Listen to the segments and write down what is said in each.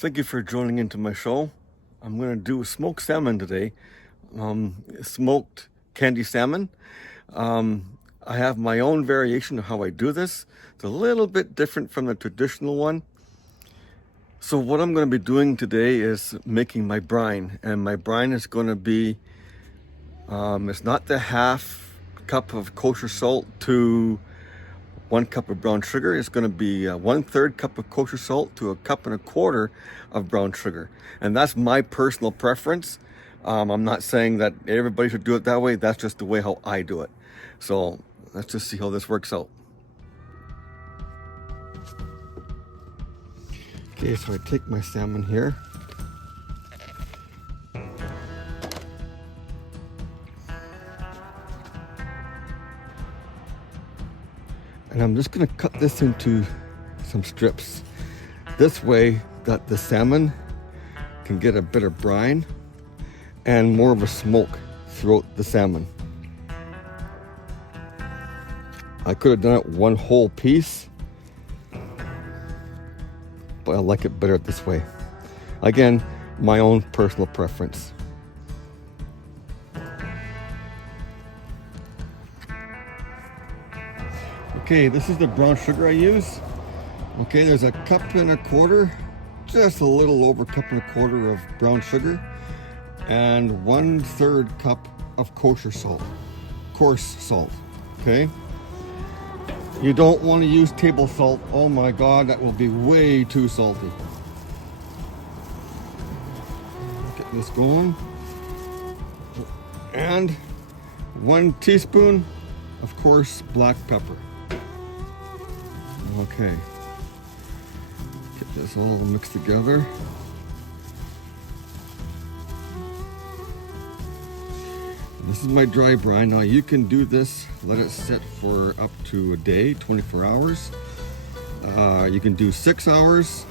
Thank you for joining into my show. I'm going to do smoked salmon today, smoked candy salmon. I have my own variation of how I do this. It's a little bit different from the traditional one. So what I'm going to be doing today is making my brine, and my brine is going to be, it's not the half cup of kosher salt to 1 cup of brown sugar. It's going to be 1/3 cup of kosher salt to 1.25 cups of brown sugar. And that's my personal preference. I'm not saying that everybody should do it that way. That's just the way how I do it. So let's just see how this works out. Okay, so I take my salmon here. And I'm just going to cut this into some strips. This way that the salmon can get a better brine and more of a smoke throughout the salmon. I could have done it one whole piece, but I like it better this way. Again, my own personal preference. Okay, this is the brown sugar I use. Okay, there's 1.25 cups, just a little over 1.25 cups of brown sugar, and 1/3 cup of kosher salt, coarse salt. Okay, you don't want to use table salt. Oh my God, that will be way too salty. Get this going, and 1 teaspoon of coarse black pepper. Okay, get this all mixed together. This is my dry brine. Now you can do this, let it sit for up to a day, 24 hours. You can do 6 hours,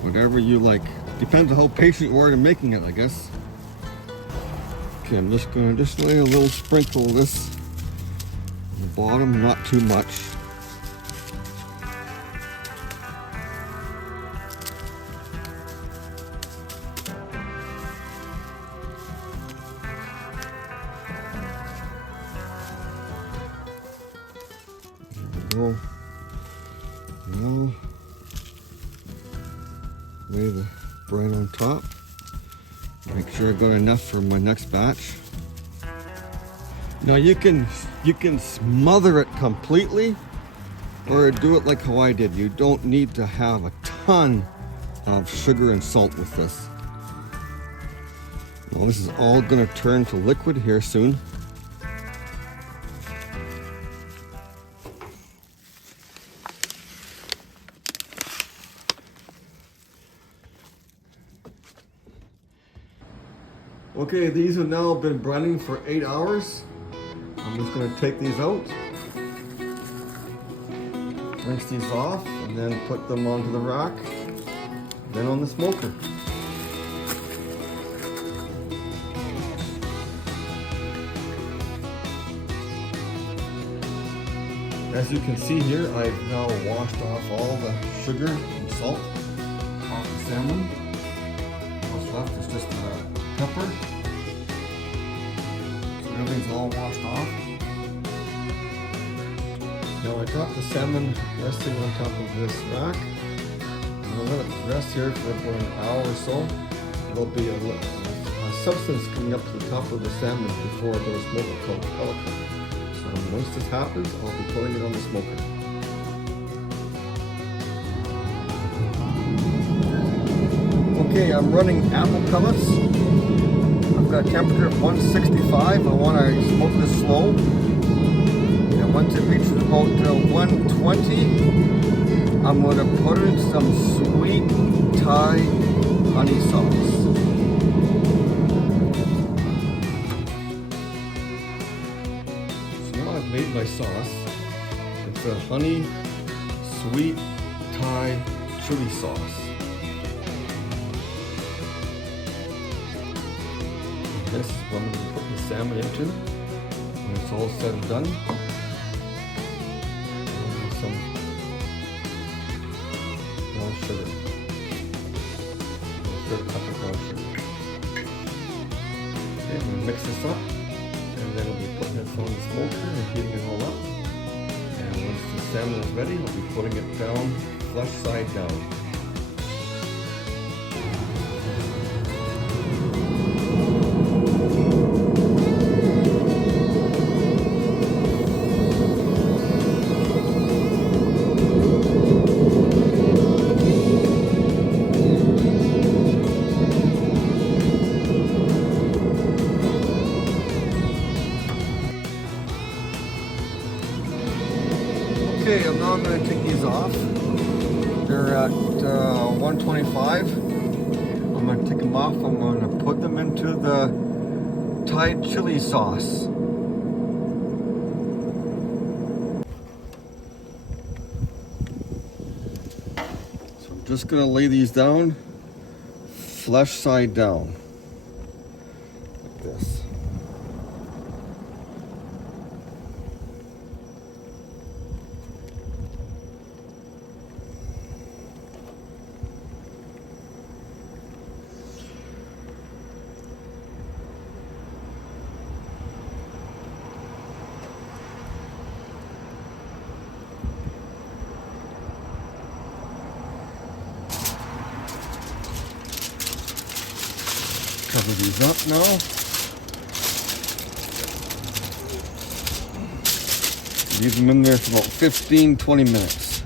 whatever you like. Depends on how patient you are in making it, I guess. Okay, I'm just going to lay a little sprinkle of this on the bottom, not too much. Now, lay the brine on top. Make sure I've got enough for my next batch. Now you can smother it completely, or do it like how I did. You don't need to have a ton of sugar and salt with this. Well, this is all going to turn to liquid here soon. Okay, these have now been brining for 8 hours. I'm just going to take these out, rinse these off, and then put them onto the rack, then on the smoker. As you can see here, I've now washed off all the sugar and salt off the salmon. What's left is just pepper. So everything's all washed off. Now I got the salmon resting on top of this rack. I'm going to let it rest here for about an hour or so. There'll be a substance coming up to the top of the salmon before it goes smoke called pellicle. So once this happens, I'll be putting it on the smoker. Okay, I'm running apple pellets. I've got a temperature of 165. I want to smoke this slow. And once it reaches about 120, I'm going to put in some sweet Thai honey sauce. So now I've made my sauce. It's a honey sweet Thai chili sauce. This is what I'm going to put the salmon into when it's all said and done. And some brown sugar. the brown sugar. Okay, I'm gonna mix this up, and then I'll be putting this on the smoker and heating it all up. And once the salmon is ready, I'll be putting it down, flesh side down. Okay, I'm now going to take these off. They're at 125. I'm going to take them off. I'm going to put them into the Thai chili sauce. So I'm just going to lay these down, flesh side down, like this. Cover these up now. Leave them in there for about 15-20 minutes.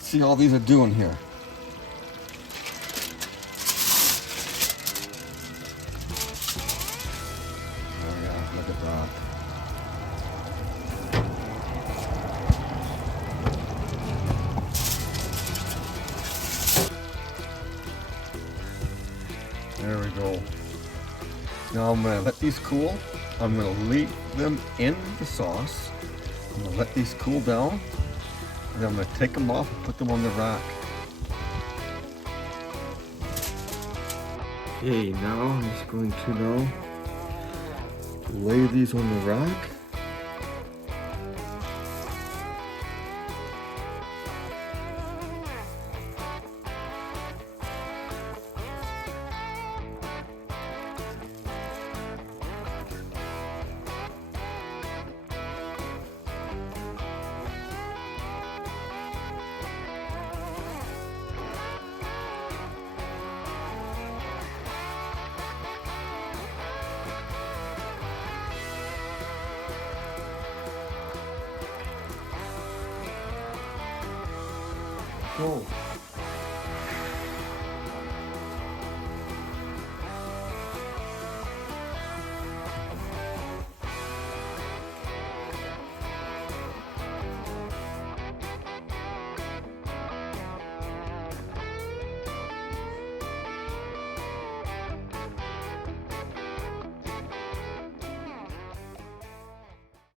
See how these are doing here. Oh yeah, look at that. There we go. Now I'm going to let these cool. I'm going to leave them in the sauce. I'm going to let these cool down. And then I'm going to take them off and put them on the rack. Okay, now I'm just going to now lay these on the rack. Go.